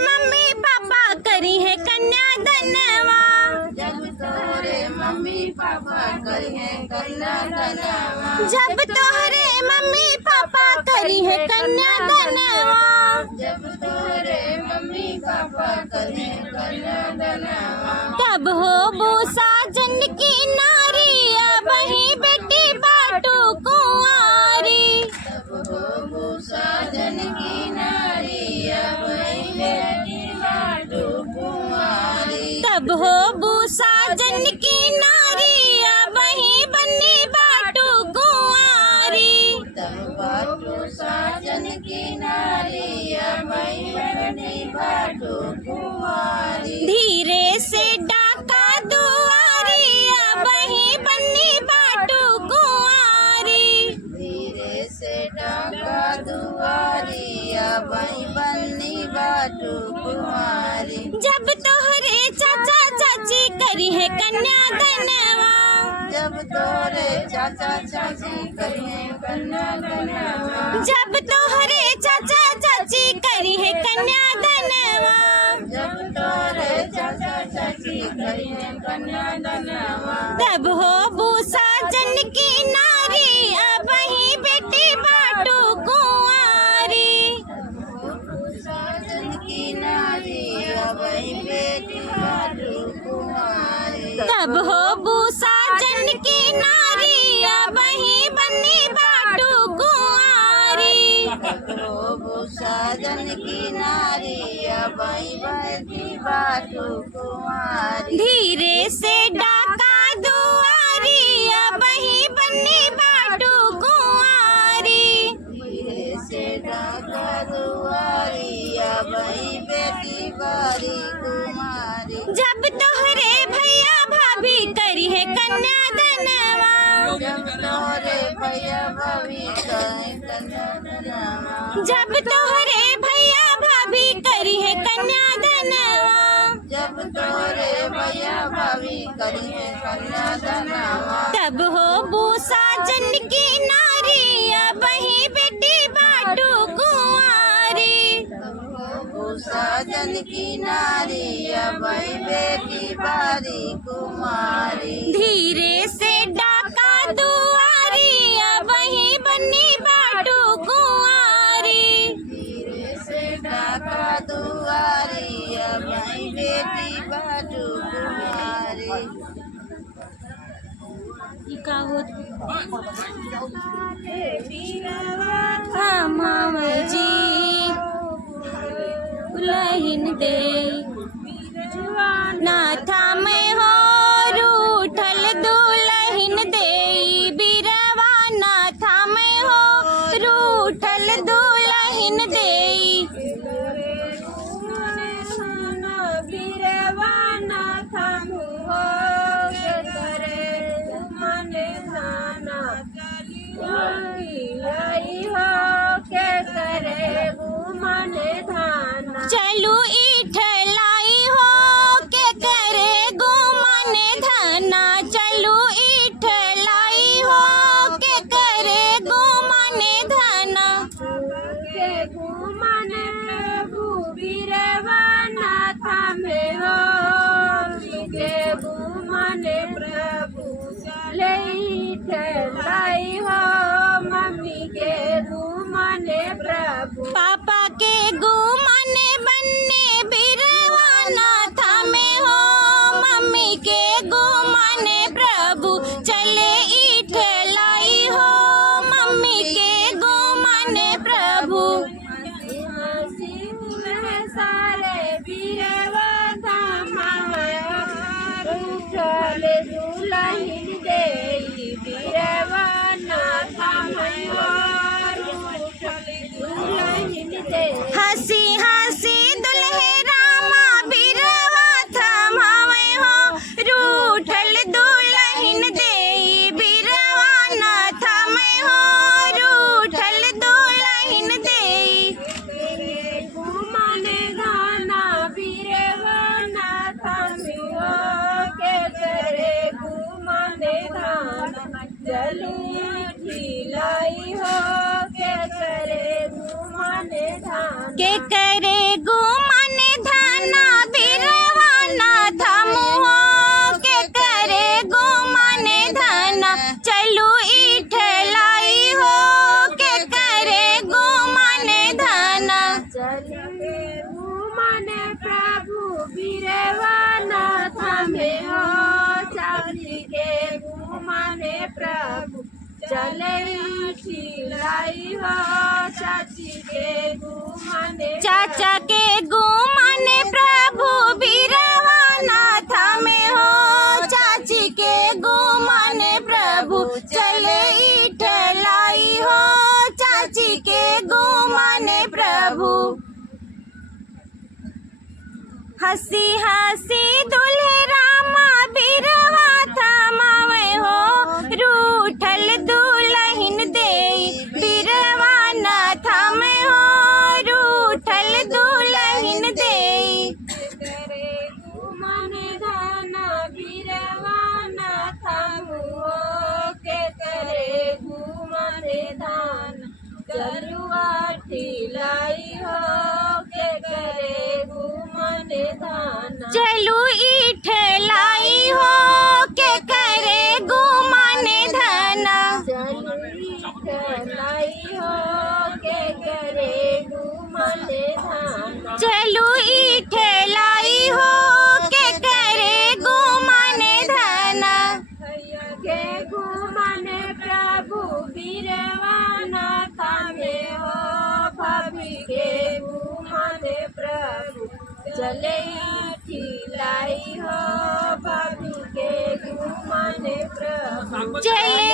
Mummy papa करी है कन्यादानवा। जब तोहरे मम्मी पापा करी है कन्यादानवा। जब तोहरे मम्मी पापा करी है कन्यादानवा। जब तोहरे मम्मी पापा करी है कन्यादानवा। तब हो वो साजन की नारी वही बेटी बाटू कुंवारी। तब हो वो साजन की नारी वही बेटी बाटू कुंवारी। तब हो वो साजन की नारी वही बनी बाटू कुंवारी। तब बाटू साजन की नारी वही बनी बाटू कुंवारी। धीरे से डाका दुआरी वही बनी बाटू कुंवारी। धीरे से डाका दुआरी वही बनी बाटू कुंवारी। जब तोहरे चाचा चाची करी है कन्यादानवा। जब तोरे चाचा चाची करी है कन्यादानवा। जब तोहरे चाचा चाची करी है कन्यादानवा। जब तोरे चाचा चाची करी है कन्यादानवा। तब हो वो साजन की नारी वही बेटी बाटू कुंवारी। साजन की नारी वही बेटी बाटू कुंवारी। तब हो वो साजन की नारी वही बनी बाटू कुंवारी। वो साजन की नारी वही बनी बाटू कुंवारी। धीरे से डाका दुआरी वही बनी बाटू कुंवारी। धीरे से डाका दुआरी वही बेटी बारी कुमारी। जब तोहरे भैया भाभी करी है कन्यादानवा। जब तोरे भैया भाभी करी कन्यादानवा। जब तोहरे भैया भाभी करी है कन्यादानवा। जब तोरे भैया भाभी करी है कन्यादानवा। तब हो वो साजन की नारी वही बेटी बाटू कुंवारी। वो साजन की नारी वही बेटी बारी कुमारी। धीरे से डाका दुआरी वही बनी बाटू कुंवारी। धीरे से डाका दुआरी वही बेटी बाटू कुमारी। जी दुल्हन दे नाथा में हो रूठल दुल्हन दे। बिरवा नाथा में हो रूठल दुल्हन दे। चलू इठलाई हो के करे गुमान धना। चलू इठलाई हो के करे गुमान धना। पापा के गुमान बनने बिरवा नाथा में हो। मम्मी के गुमान प्रभु चले इठलाई हो। मम्मी के गुमान प्रभु सारे बिरवा दुल्हन दे। बिरवा नाथा में हंसी हंसी दुल्हे रामा बिरवा थमावे हो। रूठल दुल्हन दे बिरवा नाथा में हो। रूठल दुल्हन दे घुमन गाना बिरवा नाथा में हो के करे घुमन गाना। चलू खिलाई हो के करे घुमन धान। के करे गुमान बीरवाना थामे हो चाची के घुमाने प्रभु चले लाई हो चाची के घुमाने चाचा के घुमाने प्रभु बीरवाना थामे हो चाची के घुमाने प्रभु चले इठलाई हो चाची के घुमाने प्रभु हसी हसी दुल्हे रामा बीरवा थमावे हो रूठल दुल्हन दे बीरवा न थमे हो रूठल दुल्हन दे करे घुमाने धाना बीरवाना थामु हो के करे घुमाने धाना चरुआ ठिलाई हो के करे घुमाने धाना चलू इठलाई हो के करे घुमाने धना लाई हो के करे घुमाने धाना चलू इठलाई हो के करे घुमाने धना भैया के घुमाने प्रभु बीरवाना थामे हो भाभी के घुमाने प्रभु चले ठिलाई हो भाभी के घुमाने प्रभु चले